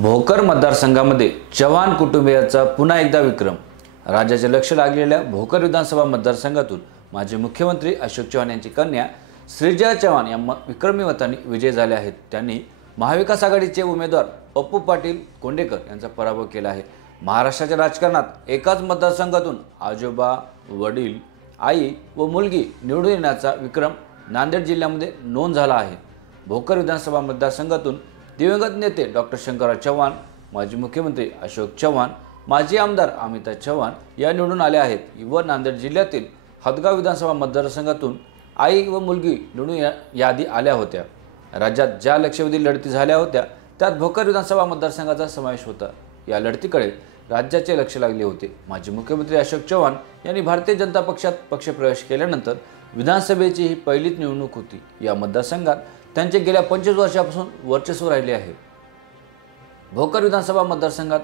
भोकर मतदारसंघामध्ये चव्हाण कुटुंबियांचा पुन्हा एकदा विक्रम। राज्याचे लक्ष लागलेल्या भोकर विधानसभा मतदारसंघातून माजी मुख्यमंत्री अशोक चव्हाण यांची कन्या श्रीजया चव्हाण या विक्रमी मतांनी विजय झाले आहेत। त्यांनी महाविकास आघाडीचे उमेदवार पप्पू पाटील कोंडेकर यांचा पराभव केला आहे। महाराष्ट्राच्या राजकारणात एकाच मतदारसंघातून आजोबा, वडील, आई व मुलगी निवडून येण्याचा विक्रम नांदेड जिल्ह्यामध्ये नोंद झाला आहे। भोकर विधानसभा मतदारसंघातून दिवंगत नेते डॉक्टर शंकरराव चव्हाण, माजी मुख्यमंत्री अशोक चव्हाण, माजी आमदार अमिता चव्हाण या निवडून आले आहेत व नांदेड जिल्ह्यातील हदगाव विधानसभा मतदारसंघातून आई व मुलगी निवडून यादी आल्या होत्या। राज्यात ज्या लक्षवेधी लढती झाल्या होत्या त्यात भोकर विधानसभा मतदारसंघाचा समावेश होता। या लढतीकडे राज्याचे लक्ष लागले होते। माजी मुख्यमंत्री अशोक चव्हाण यांनी भारतीय जनता पक्षात पक्षप्रवेश केल्यानंतर विधानसभेची ही पहिलीच निवडणूक होती। या मतदारसंघात त्यांचे गेल्या 25 वर्षांपासून वर्चस्व राहिले आहे। भोकर विधानसभा मतदारसंघात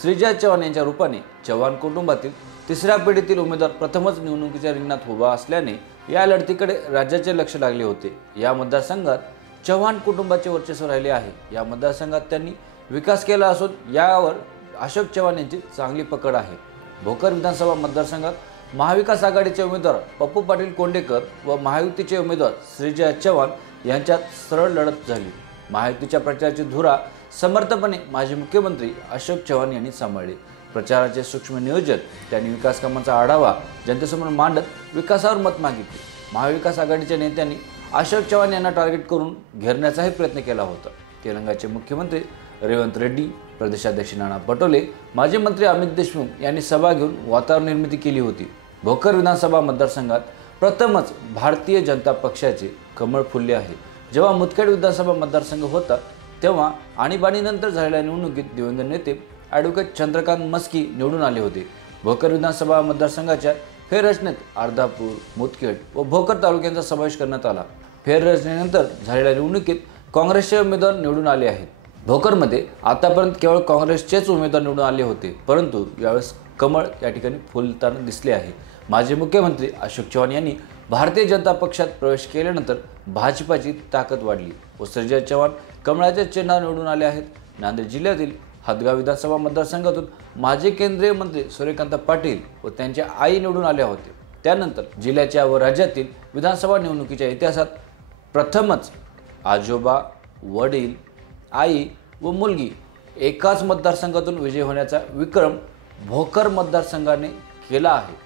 श्रीजया चव्हाण यांच्या रूपाने चव्हाण कुटुंबातील तिसऱ्या पिढीतील उमेदवार प्रथमच निवडणुकीच्या रिंगणात उभा असल्याने या लढतीकडे राज्याचे लक्ष लागले होते। या मतदारसंघात चव्हाण कुटुंबाचे वर्चस्व राहिले आहे। या मतदारसंघात त्यांनी विकास केला असून यावर अशोक चव्हाण यांची चांगली पकड आहे। भोकर विधानसभा मतदारसंघात महाविकास आघाडीचे उमेदवार पप्पू पाटील कोंडेकर व महायुतीचे उमेदवार श्रीजया चव्हाण यांच्यात सरळ लढत झाली। महायुतीच्या प्रचाराची धुरा समर्थपणे माजी मुख्यमंत्री अशोक चव्हाण यांनी सांभाळली। प्रचाराचे सूक्ष्म नियोजन, त्यांनी विकास कामांचा आढावा जनतेसमोर मांडत विकासावर मत मागितले। महाविकास आघाडीच्या नेत्यांनी अशोक चव्हाण यांना टार्गेट करून घेरण्याचाही प्रयत्न केला होता। तेलंगणाचे मुख्यमंत्री रेवंत रेड्डी, प्रदेशाध्यक्ष नाना पटोले, माजी मंत्री अमित देशमुख यांनी सभा घेऊन वातावरण निर्मिती केली होती। भोकर विधानसभा मतदारसंघात प्रथमच भारतीय जनता पक्षाचे कमळ फुलले आहे। जेव्हा मुदखेड विधानसभा मतदारसंघ होता तेव्हा आणीबाणीनंतर झालेल्या निवडणुकीत दिवंगत नेते ॲडव्होकेट चंद्रकांत मस्की निवडून आले होते। भोकर विधानसभा मतदारसंघाच्या फेररचनेत अर्धापूर, मुदखेड व भोकर तालुक्यांचा समावेश करण्यात आला। फेररचनेनंतर झालेल्या निवडणुकीत काँग्रेसचे उमेदवार निवडून आले आहेत। भोकरमध्ये आतापर्यंत केवळ काँग्रेसचेच उमेदवार निवडून आले होते, परंतु यावेळेस कमळ या ठिकाणी फुलताना दिसले आहे। माजी मुख्यमंत्री अशोक चव्हाण यांनी भारतीय जनता पक्षात प्रवेश केल्यानंतर भाजपाची ताकद वाढली व श्रीजया चव्हाण कमळाच्या चिन्हावर निवडून आले आहेत। नांदेड जिल्ह्यातील हदगाव विधानसभा मतदारसंघातून माजी केंद्रीय मंत्री सूर्यकांत पाटील व त्यांच्या आई निवडून आल्या होत्या। त्यानंतर जिल्ह्याच्या व राज्यातील विधानसभा निवडणुकीच्या इतिहासात प्रथमच आजोबा, वडील, आई व मुलगी एकाच मतदारसंघातून विजय होण्याचा विक्रम भोकर मतदारसंघाने केला आहे।